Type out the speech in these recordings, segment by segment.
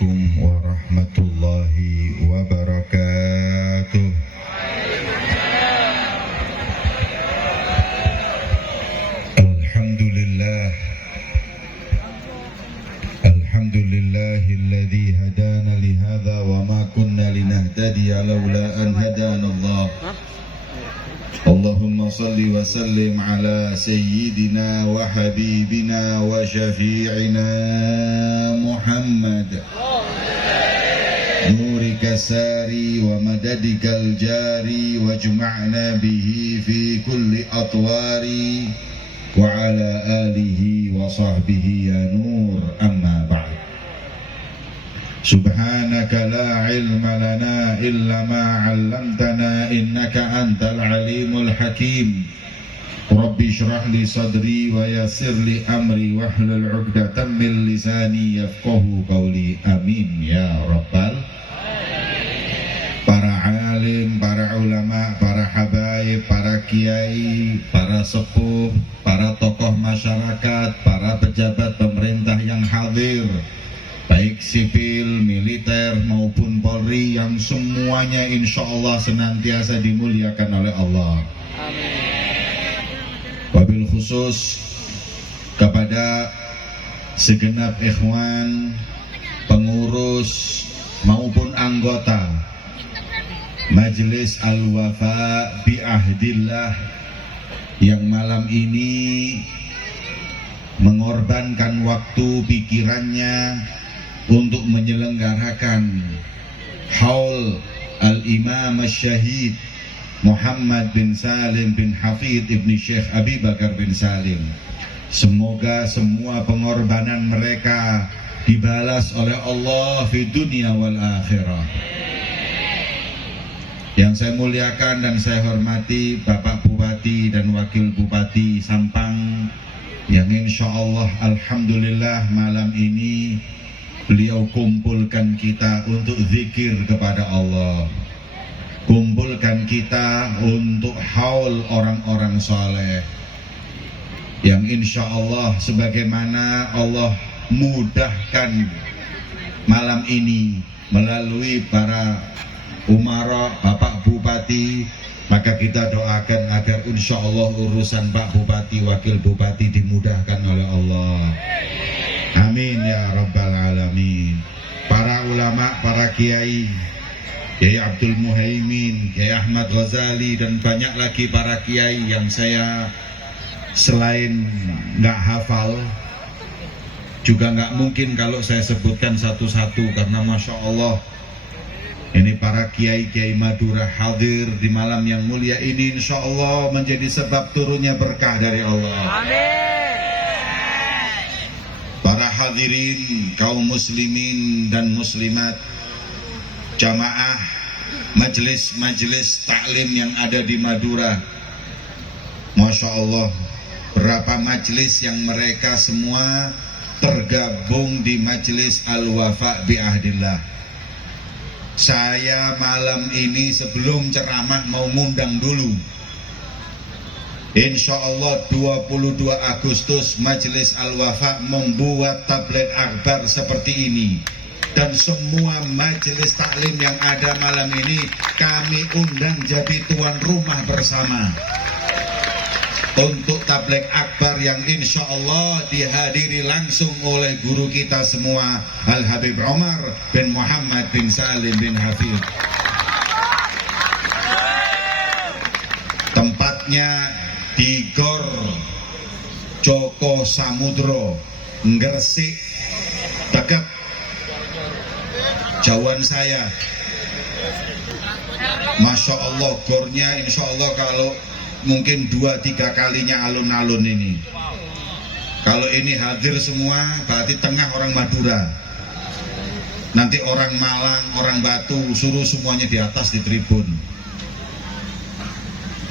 Assalamualaikum warahmatullahi wabarakatuh. Alhamdulillahilladzi hadana lihadza wa ma kunna linahtadiya laula an hadanallah. Allahumma salli wa sallim ala sayyidina wa habibina wa syafi'ina Muhammad nurika sari wa madadikal jari wajma'na bihi fi kulli atwari wa ala alihi wa sahbihi ya nur, amma ba'd. Subhanaka la ilma lana illa ma 'allamtana innaka antal alimul hakim. Rabbi shrah li sadri wa yassir li amri wahlul 'uqdatam min lisani yafqahu qawli. Amin ya rabbal alamin. Para alim, para ulama, para habaib, para kiai, para sepuh, para tokoh masyarakat, para pejabat pemerintah yang hadir, baik sipil, militer maupun Polri, yang semuanya insya Allah senantiasa dimuliakan oleh Allah. Amin. Wabil khusus kepada segenap ikhwan, pengurus maupun anggota Majelis Al-Wafa bi Ahdillah yang malam ini mengorbankan waktu pikirannya untuk menyelenggarakan haul Al-Imam Syahid Muhammad bin Salim bin Hafidh ibni Syekh Abi Bakar bin Salim. Semoga semua pengorbanan mereka dibalas oleh Allah fi dunia wal akhirah. Yang saya muliakan dan saya hormati Bapak Bupati dan Wakil Bupati Sampang, yang insya Allah alhamdulillah malam ini beliau kumpulkan kita untuk zikir kepada Allah, kumpulkan kita untuk haul orang-orang soleh, yang insya Allah sebagaimana Allah mudahkan malam ini melalui para umara, Bapak Bupati, maka kita doakan agar insya Allah urusan Pak Bupati, Wakil Bupati dimudahkan oleh Allah. Amin ya rabbal alamin. Para ulama, para kiai, Kiai Abdul Muhaimin, Kiai Ahmad Ghazali, dan banyak lagi para kiai yang saya selain nggak hafal, juga nggak mungkin kalau saya sebutkan satu-satu, karena Masya Allah ini para kiai-kiai Madura hadir di malam yang mulia ini, insya Allah menjadi sebab turunnya berkah dari Allah. Amin. Para hadirin kaum muslimin dan muslimat, jamaah majelis-majelis taklim yang ada di Madura, Masya Allah, berapa majelis yang mereka semua tergabung di Majelis Al-Wafa bi Ahdillah. Saya malam ini sebelum ceramah mau ngundang dulu, insya Allah 22 Agustus Majelis Al-Wafa membuat tablet akbar seperti ini. Dan semua majelis taklim yang ada malam ini kami undang jadi tuan rumah bersama untuk tabligh akbar yang insya Allah dihadiri langsung oleh guru kita semua, Al-Habib Umar bin Muhammad bin Salim bin Hafidh. Tempatnya di Gor Joko Samudro, Gresik, dekat jauhan saya. Masya Allah, gornya insya Allah kalau mungkin 2-3 kalinya alun-alun ini. Kalau ini hadir semua berarti tengah orang Madura. Nanti orang Malang, orang Batu, suruh semuanya di atas di tribun.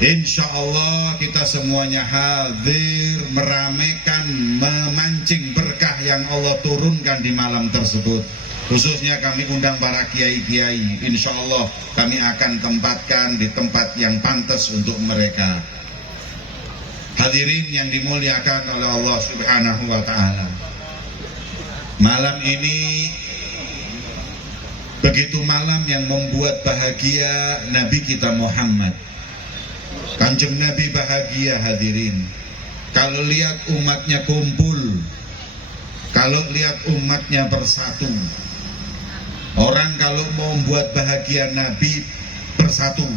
Insya Allah kita semuanya hadir meramaikan, memancing berkah yang Allah turunkan di malam tersebut. Khususnya kami undang para kiai-kiai, insya Allah kami akan tempatkan di tempat yang pantas untuk mereka. Hadirin yang dimuliakan oleh Allah Subhanahu wa Ta'ala, malam ini Begitu malam yang membuat bahagia Nabi kita Muhammad. Kanjeng Nabi bahagia hadirin. Kalau lihat umatnya kumpul, kalau lihat umatnya bersatu. Orang kalau mau membuat bahagia Nabi bersatu.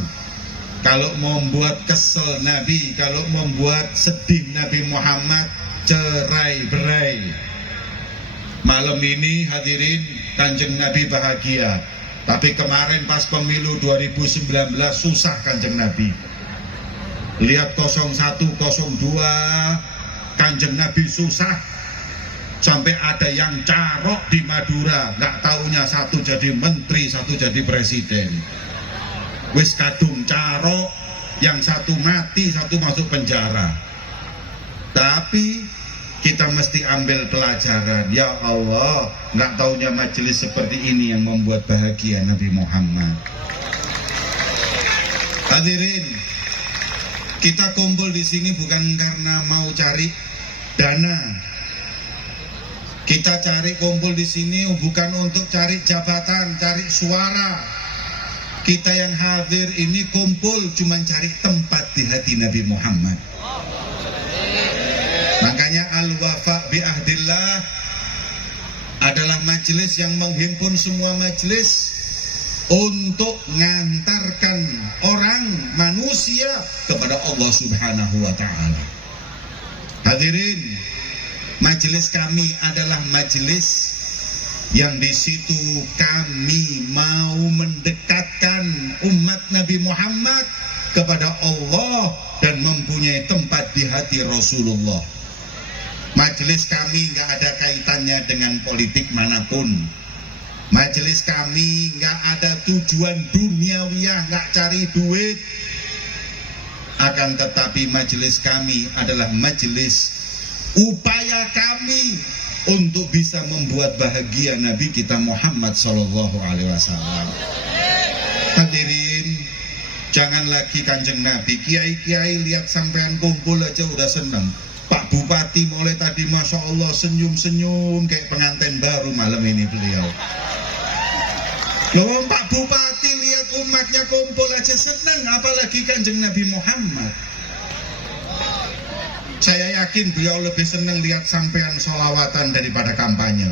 Kalau mau membuat kesel Nabi, kalau membuat sedih Nabi Muhammad, cerai-berai. Malam ini hadirin Kanjeng Nabi bahagia. Tapi kemarin pas pemilu 2019 susah Kanjeng Nabi. Lihat 01, 02 Kanjeng Nabi susah. Sampai ada yang carok di Madura, nggak taunya satu jadi menteri, satu jadi presiden. Wis kadung carok, yang satu mati, satu masuk penjara. Tapi kita mesti ambil pelajaran. Ya Allah, nggak taunya majelis seperti ini yang membuat bahagia Nabi Muhammad. Hadirin, kita kumpul di sini bukan karena mau cari dana. Kita cari kumpul di sini bukan untuk cari jabatan, cari suara. Kita yang hadir ini kumpul cuma cari tempat di hati Nabi Muhammad. Makanya Al-Wafa bi Ahdillah adalah majelis yang menghimpun semua majelis untuk mengantarkan orang manusia kepada Allah Subhanahu wa taala. Hadirin, majelis kami adalah majelis yang di situ kami mau mendekatkan umat Nabi Muhammad kepada Allah dan mempunyai tempat di hati Rasulullah. Majelis kami nggak ada kaitannya dengan politik manapun. Majelis kami nggak ada tujuan duniawiyah, nggak cari duit. Akan tetapi majelis kami adalah majelis upaya kami untuk bisa membuat bahagia Nabi kita Muhammad Sallallahu Alaihi Wasallam. Hadirin, jangan lagi Kanjeng Nabi, kiai-kiai lihat sampean kumpul aja udah seneng. Pak Bupati mulai tadi Masya Allah senyum-senyum kayak pengantin baru malam ini beliau. Loh, Pak Bupati lihat umatnya kumpul aja seneng, apalagi Kanjeng Nabi Muhammad. Saya yakin beliau lebih seneng lihat sampean sholawatan daripada kampanye.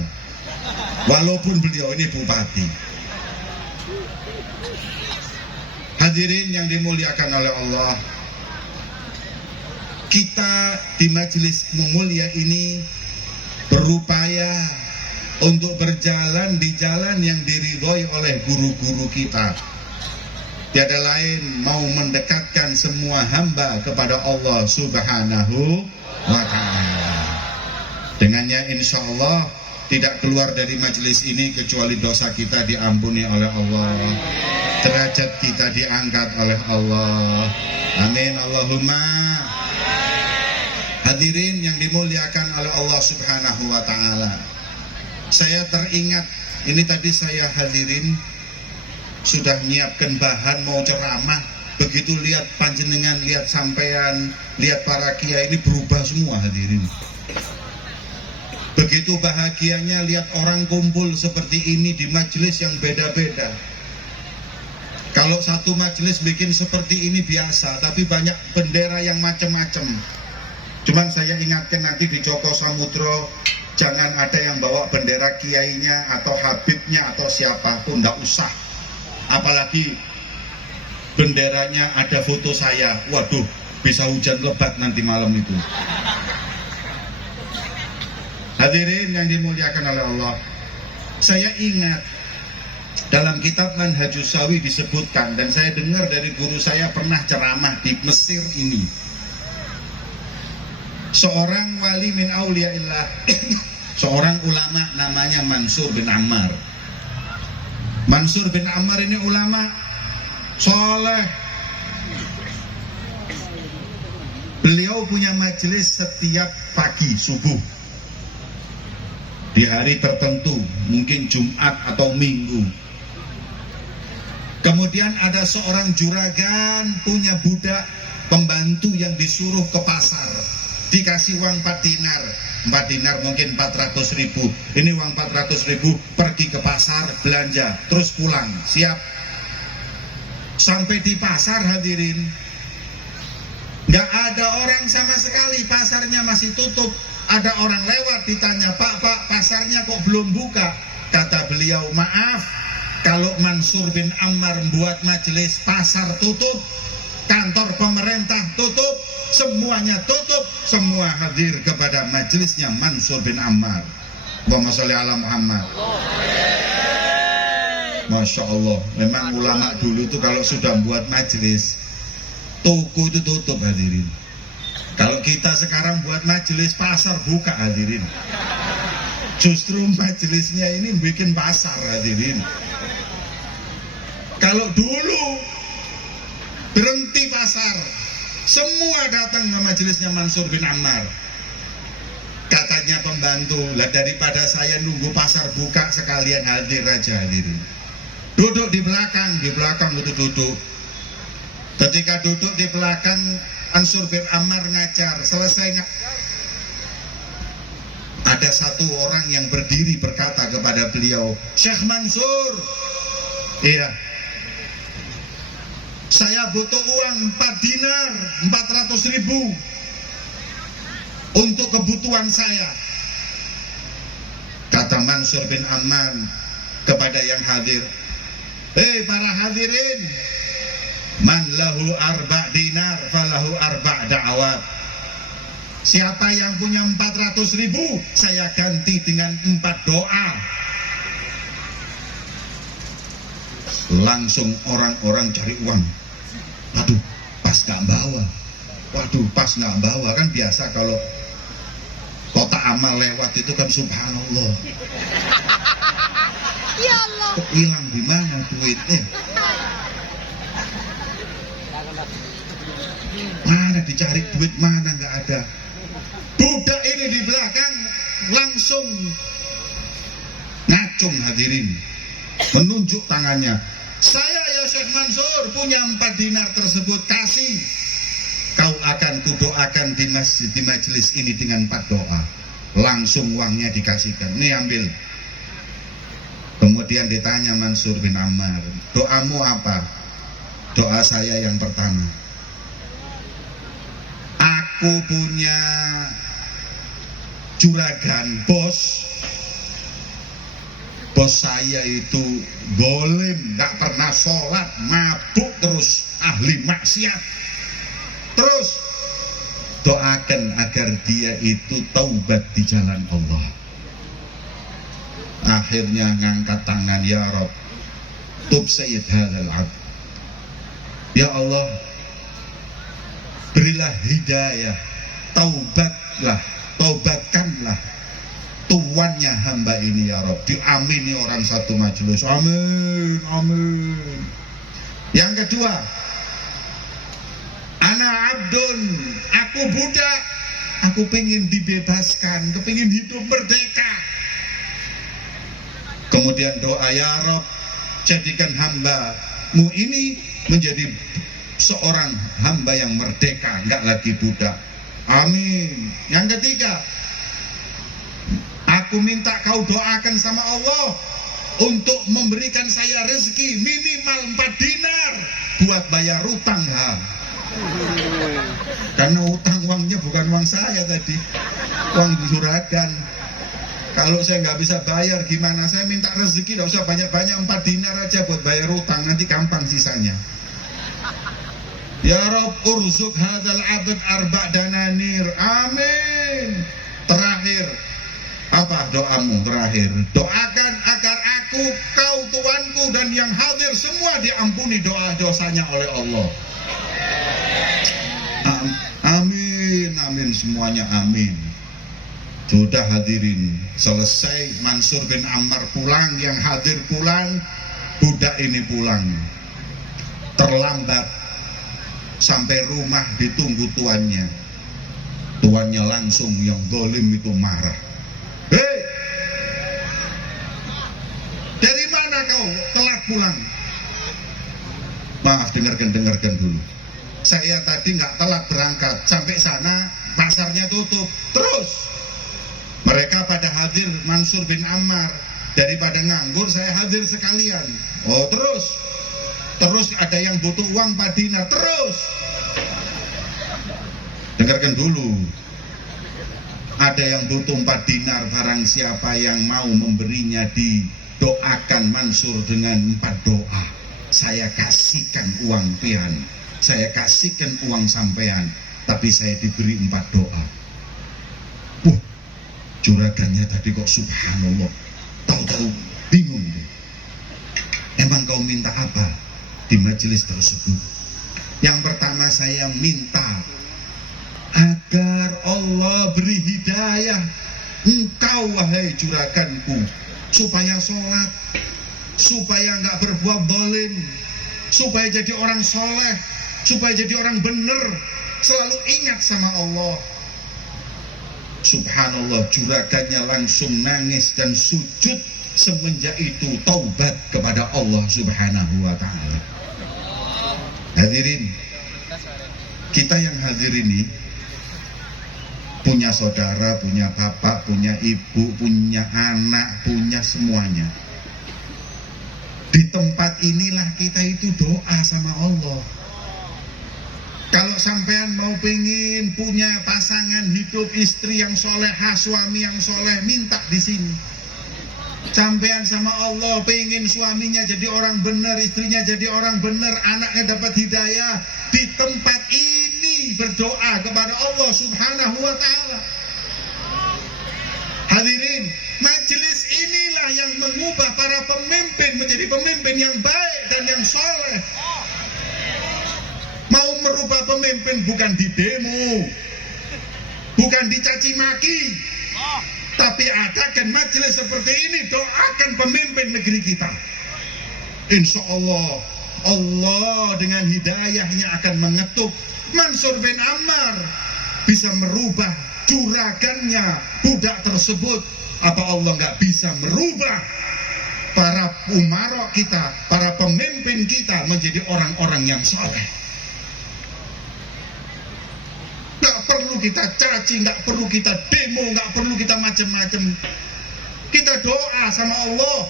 Walaupun beliau ini bupati. Hadirin yang dimuliakan oleh Allah, kita di majelis mulia ini berupaya untuk berjalan di jalan yang diridhoi oleh guru-guru kita. Tiada lain mau mendekatkan semua hamba kepada Allah Subhanahu wa ta'ala. Dengannya insya Allah tidak keluar dari majelis ini kecuali dosa kita diampuni oleh Allah, derajat kita diangkat oleh Allah. Amin Allahumma. Hadirin yang dimuliakan oleh Allah Subhanahu wa ta'ala, saya teringat, ini tadi saya hadirin sudah nyiapkan bahan mau ceramah. Begitu lihat panjenengan, lihat sampean, lihat para kiai ini berubah semua hadirin. Begitu bahagianya lihat orang kumpul seperti ini di majelis yang beda-beda. Kalau satu majelis bikin seperti ini biasa, tapi banyak bendera yang macam-macam. Cuman saya ingatkan nanti di Joko Samudro, jangan ada yang bawa bendera kiainya atau habibnya atau siapapun, enggak usah. Apalagi benderanya ada foto saya. Waduh, bisa hujan lebat nanti malam itu. Hadirin yang dimuliakan oleh Allah, saya ingat dalam kitab Manhajus Sawi disebutkan, dan saya dengar dari guru saya pernah ceramah di Mesir ini. Seorang wali min auliyaillah, seorang ulama namanya Mansur bin Ammar. Mansur bin Ammar ini ulama soleh. Beliau punya majelis setiap pagi subuh di hari tertentu, mungkin Jumat atau Minggu. Kemudian ada seorang juragan punya budak pembantu yang disuruh ke pasar. dikasih uang 4 dinar. 4 dinar mungkin 400.000. Ini uang 400.000, pergi ke pasar belanja terus pulang. Siap? Sampai di pasar hadirin, nggak ada orang sama sekali, pasarnya masih tutup. Ada orang lewat, ditanya, Pak, pasarnya kok belum buka? Kata beliau, maaf, kalau Mansur bin Ammar buat majelis, pasar tutup, kantor pemerintah tutup, semuanya tutup, semua hadir kepada majelisnya Mansur bin Ammar. Allahumma sholli ala Muhammad. Masya Allah, memang ulama dulu itu kalau sudah buat majelis, toko itu tutup hadirin. Kalau kita sekarang buat majelis, pasar buka hadirin. Justru majelisnya ini bikin pasar hadirin. Kalau dulu berhenti pasar, semua datang ke majelisnya Mansur bin Ammar. Katanya pembantu, lah daripada saya nunggu pasar buka, sekalian hadir aja hadirin. Duduk di belakang itu duduk. Ketika duduk di belakang, Mansur bin Ammar ngajar. Selesai ngajar, ada satu orang yang berdiri berkata kepada beliau, Syekh Mansur, iya, saya butuh uang 4 dinar, 400.000 untuk kebutuhan saya. Kata Mansur bin Ammar kepada yang hadir, hei para hadirin, man lahu 4 dinar falahu 4 da'awat. Siapa yang punya 400.000, saya ganti dengan 4 doa. Langsung orang-orang cari uang. Waduh, pas nggak bawa. Waduh, pas nggak bawa. Kan biasa kalau kotak amal lewat itu kan subhanallah. Ya Allah. Kok hilang di mana duitnya? Mana dicari duit, mana nggak ada. Budak ini di belakang langsung ngacung hadirin, menunjuk tangannya. Saya ya Syekh Mansur punya 4 dinar tersebut, kasih. Kau akan kudoakan di masjid, di majelis ini dengan 4 doa. Langsung uangnya dikasihkan. Nih ambil. Kemudian ditanya Mansur bin Ammar, doamu apa? Doa saya yang pertama, aku punya juragan, bos saya itu dolim, gak pernah sholat, mabuk terus, ahli maksiat. Terus doakan agar dia itu taubat di jalan Allah. Akhirnya ngangkat tangan, ya Rabb, tub sayyid hadzal abd. Ya Allah, berilah hidayah, taubatkanlah tuannya hamba ini ya Rabb. Diamini orang satu majelis, amin, amin. Yang kedua, ana abdun, aku budak, aku pengen dibebaskan, kepingin hidup merdeka. Kemudian doa, ya Rabb, jadikan hambamu ini menjadi seorang hamba yang merdeka, enggak lagi budak. Amin. Yang ketiga, aku minta kau doakan sama Allah untuk memberikan saya rezeki minimal 4 dinar buat bayar utang. Karena utang uangnya bukan uang saya tadi, uang juragan. Kalau saya nggak bisa bayar gimana? Saya minta rezeki, nggak usah banyak-banyak, 4 dinar aja buat bayar utang, nanti gampang sisanya. Ya Rabb, urzuk hadzal abd 4 dananir. Amin. Terakhir, apa doamu terakhir? Doakan agar aku, kau tuanku dan yang hadir semua diampuni doa dosanya oleh Allah. Amin, amin, semuanya amin. Sudah hadirin, selesai Mansur bin Ammar pulang, yang hadir pulang, budak ini pulang. Terlambat sampai rumah ditunggu tuannya. Tuannya langsung yang dolim itu marah. Hei, dari mana kau telat pulang? Maaf, dengarkan dulu. Saya tadi nggak telat berangkat, sampai sana pasarnya tutup. Terus mereka pada hadir, Mansur bin Ammar, daripada nganggur saya hadir sekalian. Oh terus ada yang butuh uang 4 dinar. Terus dengarkan dulu, ada yang butuh 4 dinar, barang siapa yang mau memberinya didoakan Mansur dengan 4 doa. Saya kasihkan uang pian, saya kasihkan uang sampean, tapi saya diberi 4 doa. Juragannya tadi kok subhanallah, tahu-tahu bingung. Emang kau minta apa di majelis tersebut? Yang pertama, saya minta agar Allah beri hidayah engkau wahai juraganku, supaya sholat, supaya nggak berbuat zalim, supaya jadi orang soleh, supaya jadi orang bener, selalu ingat sama Allah. Subhanallah, juragannya langsung nangis dan sujud. Semenjak itu taubat kepada Allah Subhanahu wa ta'ala. Hadirin, kita yang hadir ini punya saudara, punya bapak, punya ibu, punya anak, punya semuanya. Di tempat inilah kita itu doa sama Allah. Kalau sampean mau pengen punya pasangan hidup, istri yang solehah, suami yang soleh, minta di sini. Sampean sama Allah pengen suaminya jadi orang benar, istrinya jadi orang benar, anaknya dapat hidayah, di tempat ini berdoa kepada Allah Subhanahu wa ta'ala. Hadirin, majelis inilah yang mengubah para pemimpin menjadi pemimpin yang baik dan yang soleh. Mau merubah pemimpin bukan di demo, bukan dicaci maki, tapi adakan majelis seperti ini, doakan pemimpin negeri kita. Insya Allah, Allah dengan hidayahnya akan mengetuk Mansur bin Ammar, bisa merubah juragannya budak tersebut. Apa Allah nggak bisa merubah para umarok kita, para pemimpin kita menjadi orang-orang yang saleh? Nggak perlu kita caci, nggak perlu kita demo, nggak perlu kita macam-macam. Kita doa sama Allah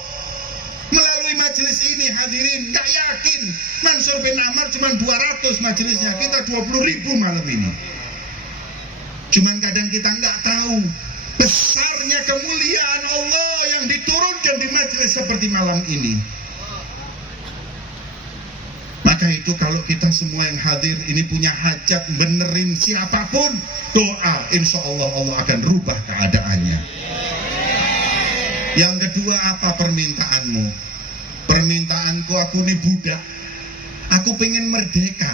melalui majelis ini. Hadirin, nggak yakin Mansur bin Ammar cuma 200 majelisnya, kita 20.000 malam ini. Cuman kadang kita nggak tahu besarnya kemuliaan Allah yang diturunkan di majelis seperti malam ini. Maka itu kalau kita semua yang hadir ini punya hajat benerin siapapun, doa, insya Allah Allah akan rubah keadaannya. Yang kedua, apa permintaanmu? Permintaanku, aku ini budak, aku pengen merdeka.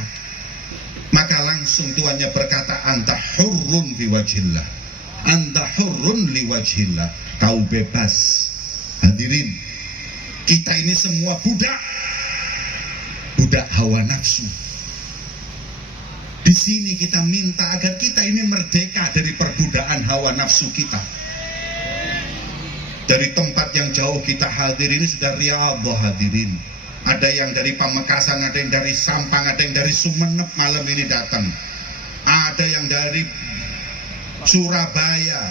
Maka langsung tuannya berkata, anta hurrun fi wajhillah, anta hurrun li wajhillah, kau bebas. Hadirin, kita ini semua budak hawa nafsu. Di sini kita minta agar kita ini merdeka dari perbudakan hawa nafsu kita. Dari tempat yang jauh kita hadir ini sudah riyadhah hadirin. Ada yang dari Pamekasan, ada yang dari Sampang, ada yang dari Sumeneb malam ini datang. Ada yang dari Surabaya,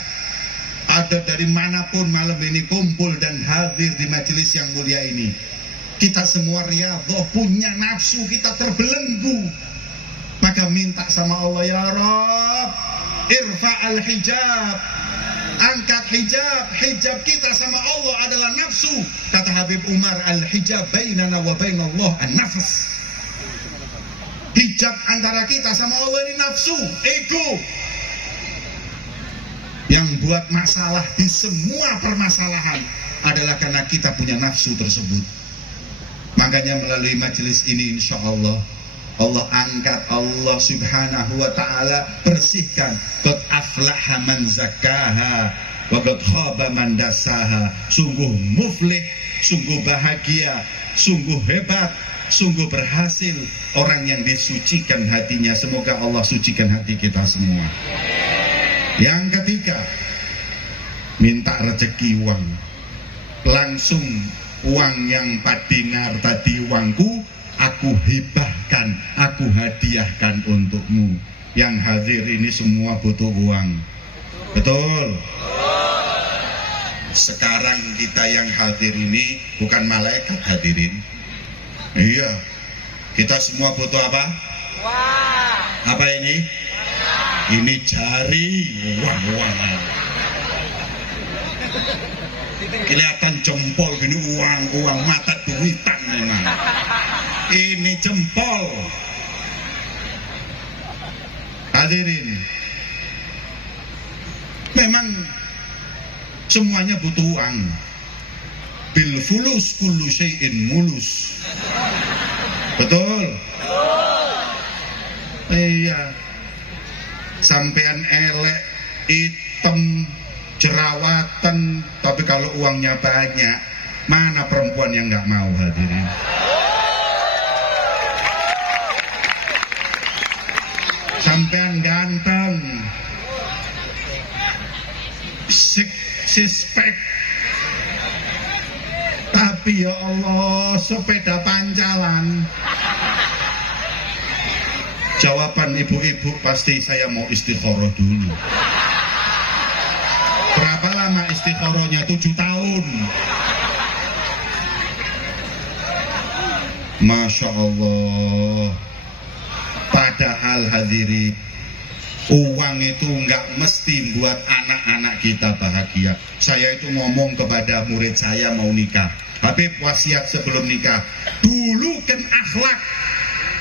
ada dari manapun malam ini kumpul dan hadir di majelis yang mulia ini. Kita semua riyadhah, punya nafsu, kita terbelenggu. Maka minta sama Allah, ya Rabb, irfa'al hijab, angkat hijab kita sama Allah adalah nafsu. Kata Habib Umar, al-hijab bainana wa bainallah an-nafs. Hijab antara kita sama Allah ini nafsu, ego, yang buat masalah di semua permasalahan adalah karena kita punya nafsu tersebut. Makanya melalui majelis ini insya Allah Allah angkat, Allah Subhanahu wa ta'ala bersihkan. Qad aflaha man zakkaha wa qad khaba man dassaha. Sungguh muflih, sungguh bahagia, sungguh hebat, sungguh berhasil orang yang disucikan hatinya. Semoga Allah sucikan hati kita semua. Yang ketiga, minta rezeki uang. Langsung uang yang 4 dinar tadi uangku, aku hibahkan, aku hadiahkan untukmu. yang hadir ini semua butuh uang. Betul? Sekarang kita yang hadir ini bukan malaikat hadirin. Iya, kita semua butuh apa? Apa ini? Ini jari uang. Kelihatan jempol gini uang mata duitan memang. Ini jempol. Hadirin, memang semuanya butuh uang. Bil fulus kullu syai'in mulus. Betul? Iya. Sampean elek, hitam, jerawatan, tapi kalau uangnya banyak, mana perempuan yang nggak mau hadirin? Sampean ganteng, sispek, tapi ya Allah sepeda pancalan. Jawaban ibu-ibu pasti saya mau istikharah dulu. Berapa lama istikharahnya? 7 tahun. Masya Allah. Padahal hadirin, uang itu nggak mesti buat anak-anak kita bahagia. Saya itu ngomong kepada murid saya mau nikah, Habib wasiat sebelum nikah, dulu kan akhlak,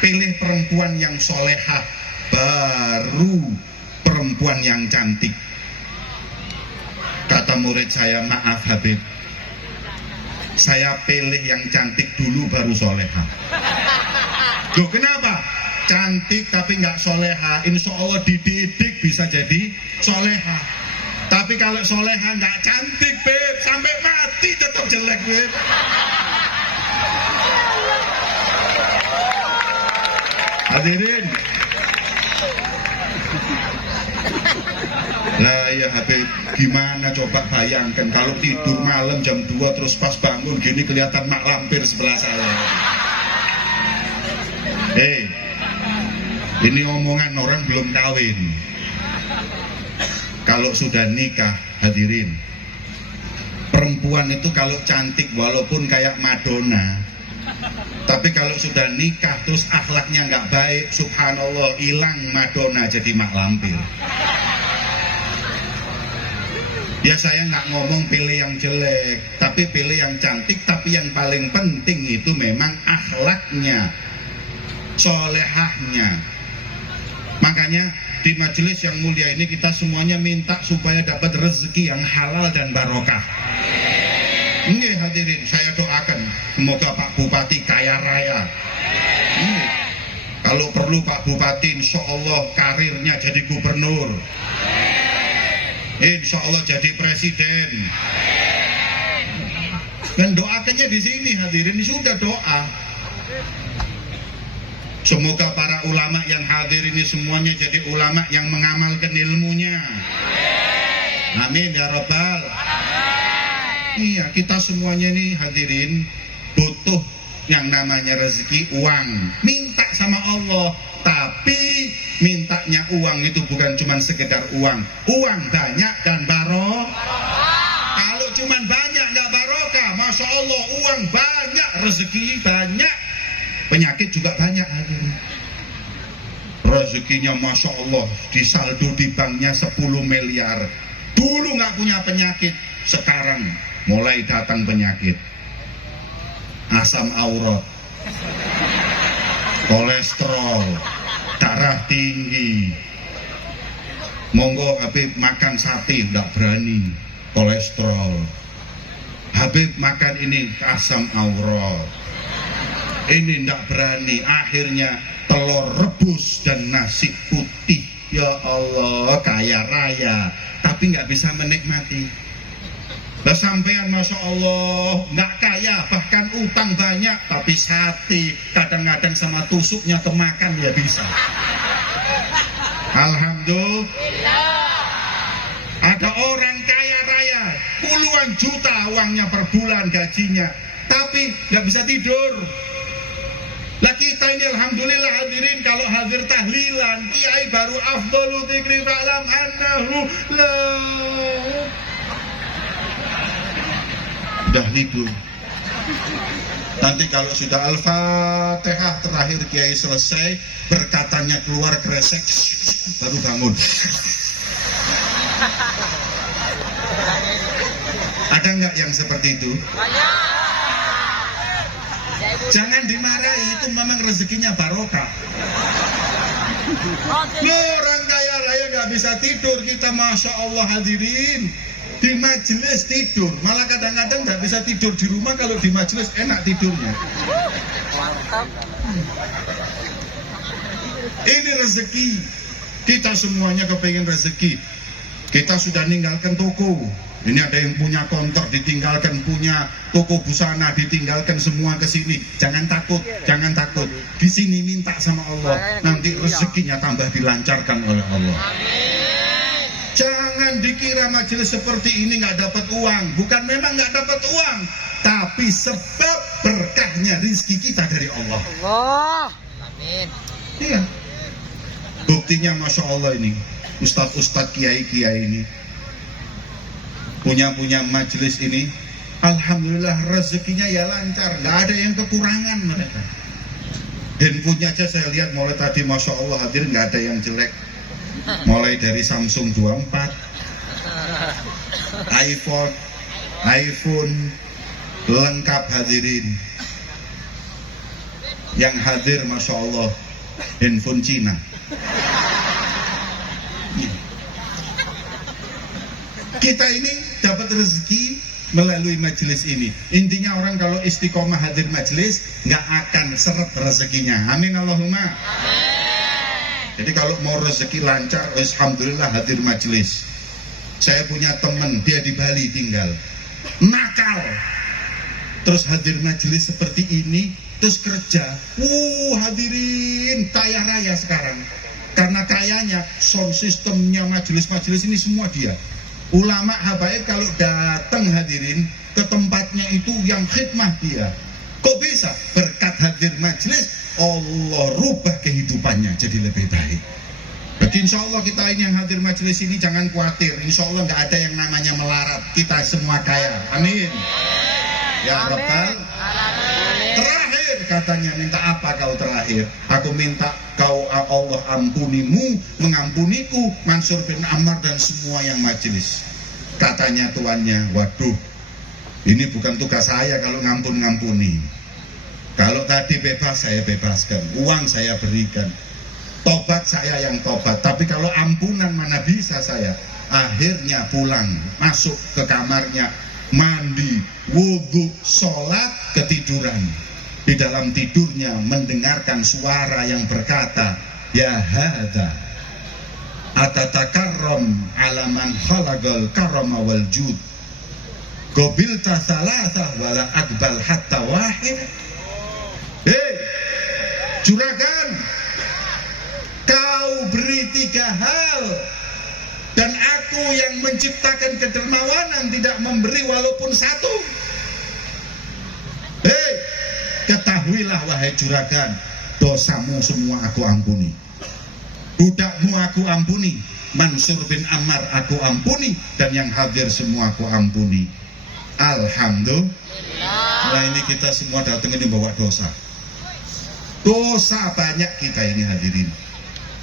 pilih perempuan yang solehah, baru perempuan yang cantik. Kata murid saya, maaf Habib, saya pilih yang cantik dulu baru solehah. Loh kenapa? Cantik tapi nggak soleha, insya Allah dididik bisa jadi soleha. Tapi kalau soleha nggak cantik, Beb, sampai mati tetap jelek, Beb. Hadirin, lah ya Habib, gimana coba bayangkan kalau tidur malam jam 2 terus pas bangun gini kelihatan mak lampir sebelah saya. Ini omongan orang belum kawin. Kalau sudah nikah, hadirin, perempuan itu kalau cantik walaupun kayak Madonna, tapi kalau sudah nikah terus akhlaknya nggak baik, subhanallah, hilang Madonna jadi mak lampir. Ya saya nggak ngomong pilih yang jelek, tapi pilih yang cantik. Tapi yang paling penting itu memang akhlaknya, solehahnya. Makanya di majelis yang mulia ini kita semuanya minta supaya dapat rezeki yang halal dan barokah. Ini hadirin, saya doakan semoga Pak Bupati kaya raya. Kalau perlu Pak Bupati insya Allah karirnya jadi gubernur, insya Allah jadi presiden. Dan doakannya di sini hadirin, sudah doa. Semoga para ulama yang hadir ini semuanya jadi ulama yang mengamalkan ilmunya. Amin ya Rabbal. Iya, kita semuanya ini hadirin butuh yang namanya rezeki, uang. Minta sama Allah, tapi mintanya uang itu bukan cuma sekedar uang. Uang banyak dan barokah. Kalau cuma banyak nggak barokah, masya Allah, uang banyak, rezeki banyak, penyakit juga banyak. Rezekinya masya Allah, di saldo di banknya 10 miliar. Dulu nggak punya penyakit, sekarang mulai datang penyakit. Asam aurat, kolesterol, darah tinggi. Monggo Habib makan sate nggak berani, kolesterol. Habib makan ini asam aurat, ini nggak berani. Akhirnya telur rebus dan nasi putih. Ya Allah, kaya raya tapi nggak bisa menikmati. Lah sampean masya Allah nggak kaya, bahkan utang banyak, tapi sate kadang-kadang sama tusuknya kemakan ya bisa. Alhamdulillah. Ada orang kaya raya, puluhan juta uangnya per bulan gajinya, tapi nggak bisa tidur. Lah kita ini alhamdulillah hadirin, kalau hadir tahlilan, kiai baru afdalu dzikri fa'lam annahu la. Udah tidur. Nanti kalau sudah Al-Fatihah terakhir kiai selesai, berkatanya keluar kresek, baru bangun. Ada nggak yang seperti itu? Jangan dimarahi, itu memang rezekinya barokah. Loh, orang kaya raya nggak bisa tidur, kita masya Allah hadirin. Di majelis tidur, malah kadang-kadang nggak bisa tidur di rumah, kalau di majelis enak tidurnya. Ini rezeki, kita semuanya kepengen rezeki. Kita sudah ninggalkan toko. Ini ada yang punya konter ditinggalkan, punya toko busana ditinggalkan, semua ke sini. Jangan takut, jangan takut. Di sini minta sama Allah, nanti rezekinya tambah dilancarkan oleh Allah. Jangan dikira majelis seperti ini nggak dapat uang. Bukan memang nggak dapat uang, tapi sebab berkahnya rizki kita dari Allah. Allah, amin. Iya. Buktinya masya Allah ini, ustadz kiai ini punya majelis ini, alhamdulillah rezekinya ya lancar, nggak ada yang kekurangan mereka. Handphonenya aja saya lihat mulai tadi masya Allah hadirin nggak ada yang jelek. Mulai dari Samsung 24, iPhone lengkap hadirin. Yang hadir masya Allah handphone Cina. Kita ini dapat rezeki melalui majelis ini. Intinya orang kalau istiqomah hadir majelis nggak akan seret rezekinya. Amin Allahumma. Jadi kalau mau rezeki lancar, alhamdulillah hadir majelis. Saya punya teman, dia di Bali tinggal, nakal, terus hadir majelis seperti ini, terus kerja. Hadirin kaya raya sekarang. Karena kayanya sound sistemnya majelis-majelis ini semua dia. Ulama habaib kalau datang hadirin ke tempatnya itu yang khidmah dia. Kok bisa? Berkat hadir majelis Allah rubah kehidupannya jadi lebih baik. Jadi insya Allah kita ini yang hadir majelis ini jangan khawatir. Insya Allah nggak ada yang namanya melarat. Kita semua kaya. Amin. Ya Rabbal. Terakhir katanya, minta apa kau terakhir? Aku minta kau Allah ampunimu, mengampuniku, Mansur bin Ammar dan semua yang majelis. Katanya tuannya, waduh, ini bukan tugas saya kalau ngampuni. Kalau tadi bebas saya bebaskan, uang saya berikan, tobat saya yang tobat. Tapi kalau ampunan mana bisa saya? Akhirnya pulang, masuk ke kamarnya, mandi, wudhu, sholat, ketiduran. Di dalam tidurnya mendengarkan suara yang berkata, ya hadza atatakarram ala man khalaqal karama wal jud gobilta salasah wala akbal hatta wahid. Hei juragan, kau beri 3 hal dan aku yang menciptakan kedermawanan tidak memberi walaupun 1. Hei, ketahuilah wahai juragan, dosamu semua aku ampuni, budakmu aku ampuni, Mansur bin Ammar aku ampuni, dan yang hadir semua aku ampuni. Alhamdulillah. Nah ini kita semua datang ini bawa dosa. Dosa banyak kita ini hadirin.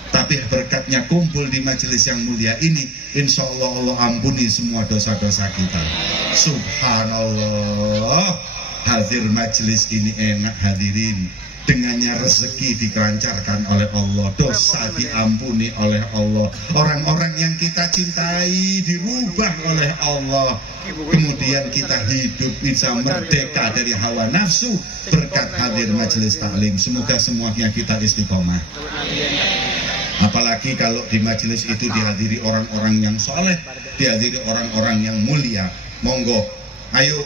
Tapi berkatnya kumpul di majelis yang mulia ini, insya Allah Allah ampuni semua dosa-dosa kita. Subhanallah. Hadir majelis ini enak hadirin. Dengannya rezeki dikelancarkan oleh Allah, dosa diampuni oleh Allah, orang-orang yang kita cintai dirubah oleh Allah, kemudian kita hidup bisa merdeka dari hawa nafsu berkat hadir majelis taklim. Semoga semuanya kita istiqomah. Apalagi kalau di majelis itu dihadiri orang-orang yang soleh, dihadiri orang-orang yang mulia. Monggo, ayo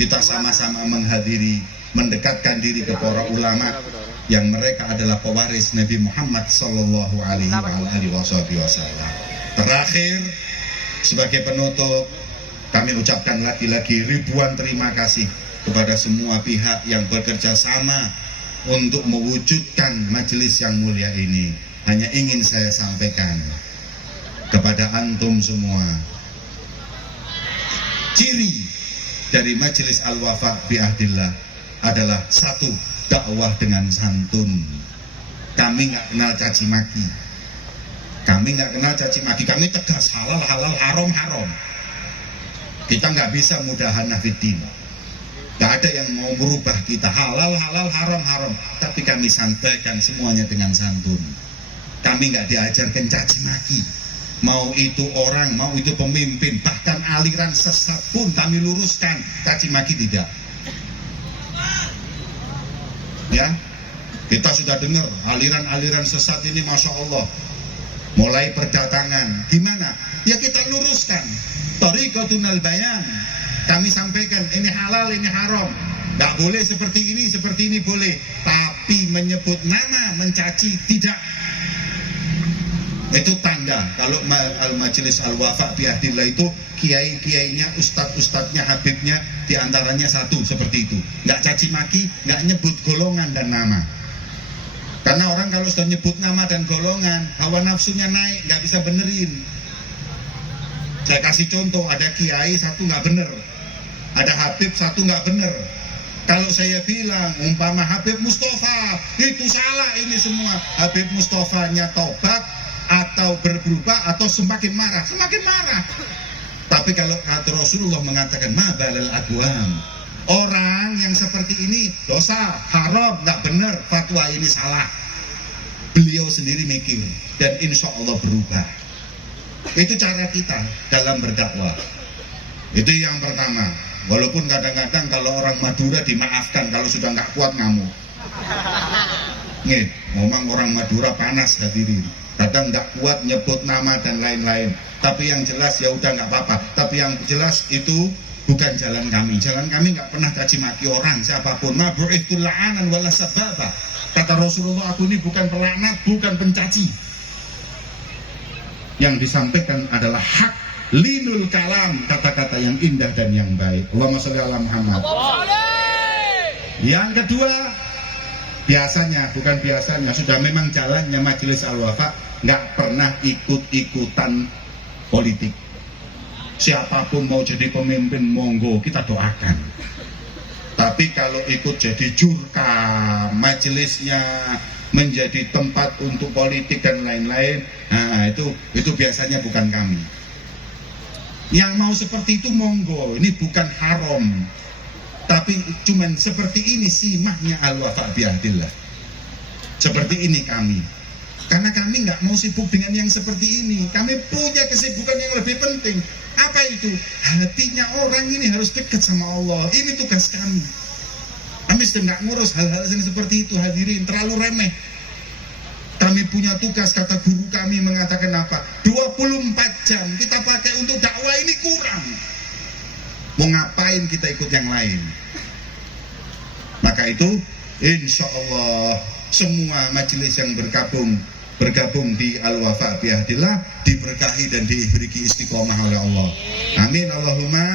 kita sama-sama menghadiri, mendekatkan diri ke para ulama yang mereka adalah pewaris Nabi Muhammad sallallahu alaihi wasallam. Terakhir, sebagai penutup, kami ucapkan lagi-lagi ribuan terima kasih kepada semua pihak yang bekerja sama untuk mewujudkan majelis yang mulia ini. Hanya ingin saya sampaikan kepada antum semua, ciri dari majelis Al-Wafa bi Ahdillah adalah satu, dakwah dengan santun. Kami nggak kenal caci maki, kami tegas halal halal, haram haram. Kita nggak bisa mudahana fiddin. Gak ada yang mau merubah kita, halal halal, haram haram, tapi kami sampaikan semuanya dengan santun. Kami nggak diajarkan caci maki, mau itu orang, mau itu pemimpin, bahkan aliran sesat pun kami luruskan, caci maki tidak. Ya, kita sudah dengar aliran-aliran sesat ini, masya Allah, mulai berdatangan. Gimana? Ya kita luruskan. Thariqatunal bayan. Kami sampaikan ini halal, ini haram. Nggak boleh seperti ini boleh. Tapi menyebut nama, mencaci, tidak. Itu tanda kalau Majelis Al-Wafa bi Ahdillah itu kiai-kiainya, ustadz-ustadznya, habibnya diantaranya satu seperti itu. Nggak caci maki, nggak nyebut golongan dan nama. Karena orang kalau sudah nyebut nama dan golongan, hawa nafsunya naik, nggak bisa benerin. Saya kasih contoh, ada kiai satu nggak bener, ada habib satu nggak bener. Kalau saya bilang umpama Habib Mustafa itu salah, ini semua Habib Mustafanya tobat atau berubah atau semakin marah. Tapi kalau kata Rasulullah mengatakan mabalal aqwam, orang yang seperti ini dosa, haram, nggak benar, fatwa ini salah. Beliau sendiri mikir dan insya Allah berubah. Itu cara kita dalam berdakwah. Itu yang pertama. Walaupun kadang-kadang kalau orang Madura dimaafkan kalau sudah nggak kuat ngamuk. Nih, ngomong orang Madura panas hadirin. Kadang nggak kuat nyebut nama dan lain-lain. Tapi yang jelas ya udah nggak apa-apa. Tapi yang jelas itu bukan jalan kami. Jalan kami nggak pernah caci maki orang siapapun. Ma bu'ithtu la'anan wala sababa. Kata Rasulullah, aku ini bukan pelaknat, bukan pencaci. Yang disampaikan adalah hak, linul kalam, kata-kata yang indah dan yang baik. Allahumma sholli ala Muhammad. Yang kedua, bukan biasanya, sudah memang jalannya Majelis Al-Wafa nggak pernah ikut-ikutan politik. Siapapun mau jadi pemimpin, monggo kita doakan. Tapi kalau ikut jadi jurka, majelisnya menjadi tempat untuk politik dan lain-lain, nah itu biasanya bukan kami. Yang mau seperti itu monggo, ini bukan haram. Tapi cuman seperti ini simahnya Al-Wafa bi Ahdillah. Seperti ini kami. Karena kami nggak mau sibuk dengan yang seperti ini. Kami punya kesibukan yang lebih penting. Apa itu? Hatinya orang ini harus dekat sama Allah. Ini tugas kami. Kami sedang nggak ngurus hal-hal yang seperti itu, hadirin. Terlalu remeh. Kami punya tugas, kata guru kami mengatakan apa? 24 jam kita pakai untuk dakwah ini kurang. Mau ngapain kita ikut yang lain? Maka itu insya Allah semua majelis yang bergabung di Al-Wafa bi Ahdillah diberkahi dan diberi istiqomah oleh Allah. Amin Allahumma.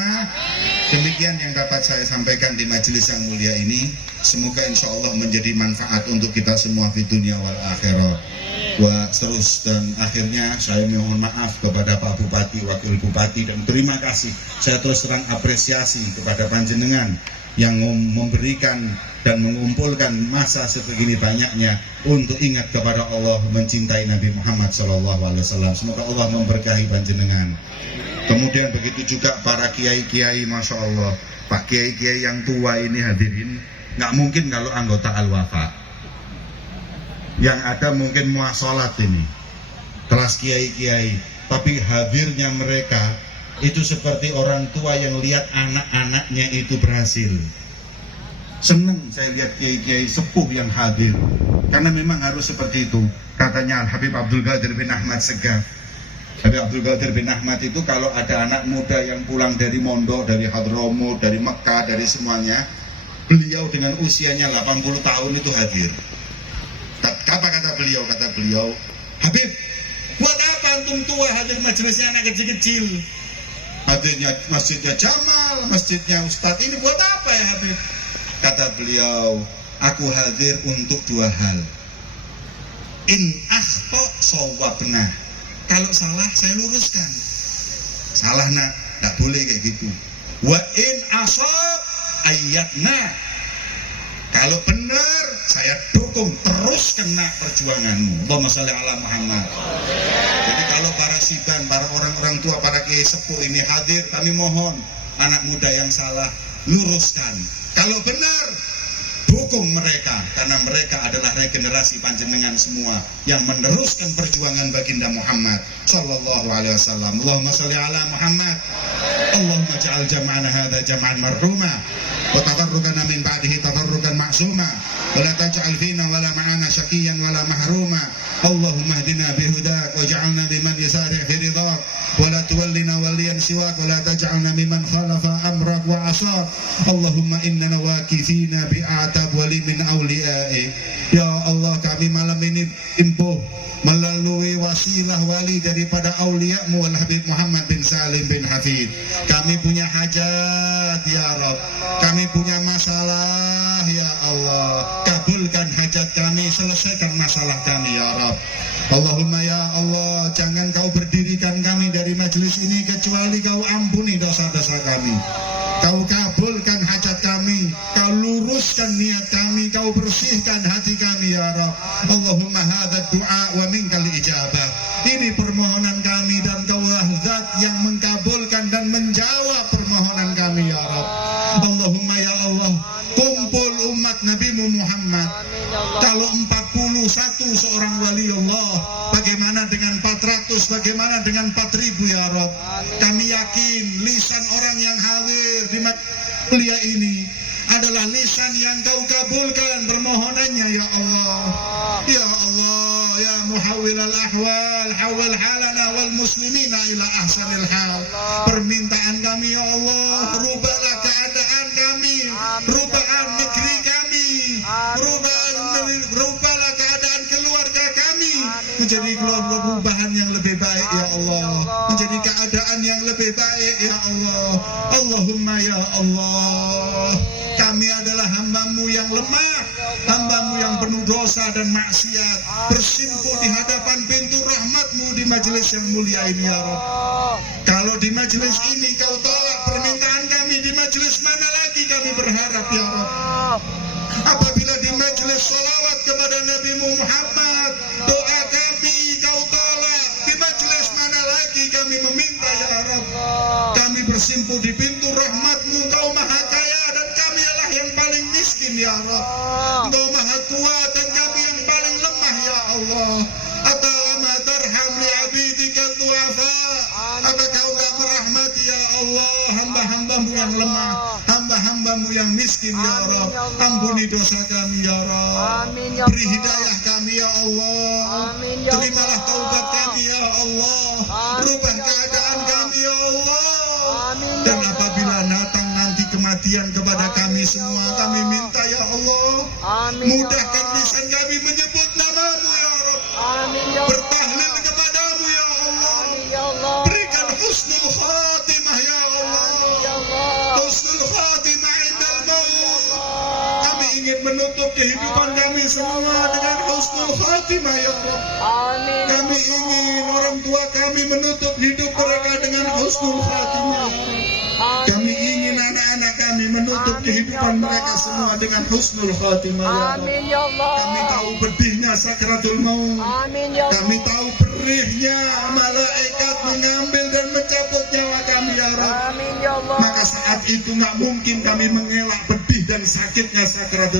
Demikian yang dapat saya sampaikan di majelis yang mulia ini. Semoga insya Allah menjadi manfaat untuk kita semua di dunia wal akhirah. Dan akhirnya saya mohon maaf kepada Pak Bupati, Wakil Bupati, dan terima kasih. Saya terus terang apresiasi kepada panjenengan yang memberikan dan mengumpulkan masa sebegini banyaknya untuk ingat kepada Allah, mencintai Nabi Muhammad SAW. Semoga Allah memberkahi panjenengan. Kemudian begitu juga para kiai-kiai, masya Allah, Pak kiai-kiai yang tua ini hadirin, nggak mungkin kalau anggota Al-Wafa. Yang ada mungkin muasalat ini, kelas kiai-kiai, tapi hadirnya mereka itu seperti orang tua yang lihat anak-anaknya itu berhasil. Senang saya lihat kiai-kiai sepuh yang hadir, karena memang harus seperti itu. Katanya Habib Abdul Qadir bin Ahmad Segaf. Habib Abdul Qadir bin Ahmad itu kalau ada anak muda yang pulang dari Mondok, dari Hadramut, dari Mekah, dari semuanya, beliau dengan usianya 80 tahun itu hadir. Apa kata beliau? Kata beliau, Habib, buat apa antum tua hadir majelisnya anak kecil-kecil? Hadirnya masjidnya Jamal, masjidnya Ustadz, ini buat apa ya Habib? Kata beliau, aku hadir untuk dua hal. In akhto shawwabna, kalau salah saya luruskan. Salah nak, tidak boleh kayak gitu. Wa in asab ayyadna, kalau benar saya dukung, terus kena perjuanganmu. Allahumma sholli ala Muhammad. Jadi kalau para siban, para orang-orang tua, para kiai sepuh ini hadir, kami mohon anak muda yang salah luruskan. Kalau benar, dukung mereka, karena mereka adalah regenerasi panjenengan semua yang meneruskan perjuangan baginda Muhammad sallallahu alaihi wasallam. Allahumma sholli ala Muhammad. Allahumma ja'al jam'ana hadza jam'an marhuma wa tafarruqana min ba'dihi tafarruqan ma'suma wa la taj'al fina wa la ma'ana syaqiyan wa la mahruma. Allahumma hdina bihudak wa ja'alna biman yasari' fi ridhak wa la tuwallina waliyan siwak wa la taj'alna biman khalafa amrak wa asar. Allahumma innana waqifina bi'atab wali min awliya'i. Ya Allah, kami malam ini impuh melalui wasilah wali daripada aulia'mu wal Habib Muhammad bin Salim bin Hafid. Kami punya hajat ya Rabb, kami punya masalah ya Allah. Kabulkan hajat kami, selesaikan masalah kami ya Rabb. Allahumma ya Allah, jangan kau berdirikan kami dari majelis ini kecuali kau ampuni dosa-dosa kami. Kau kabulkan hajat kami, kau luruskan niat kami, kau bersihkan hati kami ya Rabb. Allahumma hadza du'a wa minkal ijabah. Ini permohonan kami dan kaulah zat yang mengkabulkan dan menjawab permohonan kami ya Rabb. Allahumma ya Allah, kumpul umat Nabi Muhammad. Kalau 41 seorang wali Allah, bagaimana dengan 400, bagaimana dengan 4.000 ya Rabb. Kami yakin lisan orang yang hadir di kuliah ini adalah lisan yang kau kabulkan permohonannya ya Allah. Ya Allah, ya muhawwilal ahwal, hawal halana wal muslimina ila ahsanil hal. Permintaan kami ya Allah, rubahlah keadaan kami, rubahlah negeri kami, rubahlah keadaan keluarga kami menjadi perubahan yang lebih baik ya Allah, menjadi keadaan yang lebih baik ya Allah. Allahumma ya Allah, kami adalah hamba-Mu yang lemah, hamba-Mu yang penuh dosa dan maksiat, bersimpuh di hadapan pintu rahmat-Mu di majelis yang mulia ini ya Rabb. Kalau di majelis ini kau tolak permintaan kami, di majelis mana lagi kami berharap ya Rabb. Apabila di majelis salawat kepada Nabi Muhammad doa kami kau tolak, di majelis mana lagi kami meminta ya Rabb. Kami bersimpuh di pintu rahmat-Mu, Kau maha kaya dan kami adalah yang paling miskin ya Rabb. Kau maha kuat dan kami yang paling lemah ya Allah. Atawama tarham li abidika du'afa, apa Kau gak merahmati ya Allah hamba-hamba-Mu yang lemah, hamba-hamba-Mu yang miskin ya Rabb. Ampuni dosa kami ya Rabb, beri hidayah kami ya Allah. Terimalah taubat kami ya Allah, rubah keadaan kami ya Allah. Dan apabila datang nanti kematian kepada kami semua, kami minta ya Allah, mudahkan lisan kami menyebut nama-Mu ya Rabb, bertahlil kepada-Mu ya Allah. Berikan husnul khatimah ya Allah, husnul khatimah indal maut. Kami ingin menutup kehidupan kami semua dengan husnul khatimah ya Rabb. Kami ingin orang tua kami menutup hidup mereka dengan husnul khatimah. Kami ingin anak-anak kami menutup kehidupan mereka semua dengan husnul khatimah ya Rabb. Kami tahu pedihnya sakratul maut, kami tahu perihnya malaikat mengambil dan mencabut nyawa kami ya Rabb. Maka saat itu nggak mungkin kami mengelak pedih dan sakitnya sakratul